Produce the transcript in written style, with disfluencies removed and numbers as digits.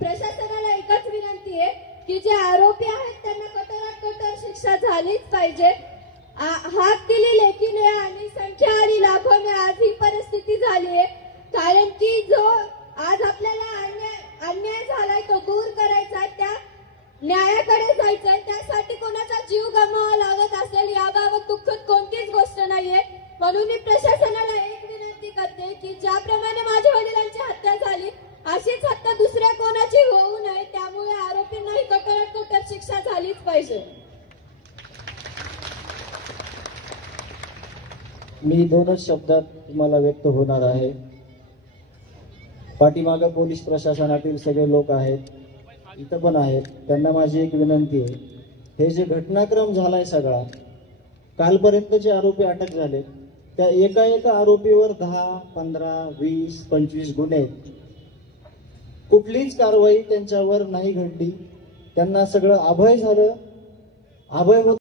प्रशासनाला एकच विनंती आहे की जे आरोपी आहेत त्यांना कठोरात कठोर शिक्षा झालीच पाहिजे। हात दिली लेकीने आणि संख्या आणि लाखोने आज ही परिस्थिती झाली आहे। कारण की जो आज आपल्याला अन्याय झालाय तो दूर करायचा, त्या न्यायाकडे जायचंय, त्यासाठी कोणाचा जीव गमवावा लागत असेल याबाबत दुःखद कोणतीच गोष्ट नाहीये। म्हणून मी प्रशासनाला एक विनंती करते की ज्याप्रमाणे माझ्या वडिलांची हत्या झाली अशीच हत्या दुसऱ्या कोणाची होऊ नये, त्यामुळे आरोपींनाही कठोरात कठोर शिक्षा झालीच पाहिजे। मी दोनच शब्दात तुम्हाला व्यक्त होणार आहे। पाठीमागं पोलीस प्रशासनातील सगळे लोक आहेत, इथं पण आहेत, त्यांना माझी एक विनंती आहे, हे जे घटनाक्रम झालाय सगळा, कालपर्यंत जे आरोपी अटक झाले त्या एका आरोपीवर 10, 15, 20, 25 गुन्हे, कुठलीच कारवाई त्यांच्यावर नाही घडली। त्यांना सगळं अभय झालं, अभय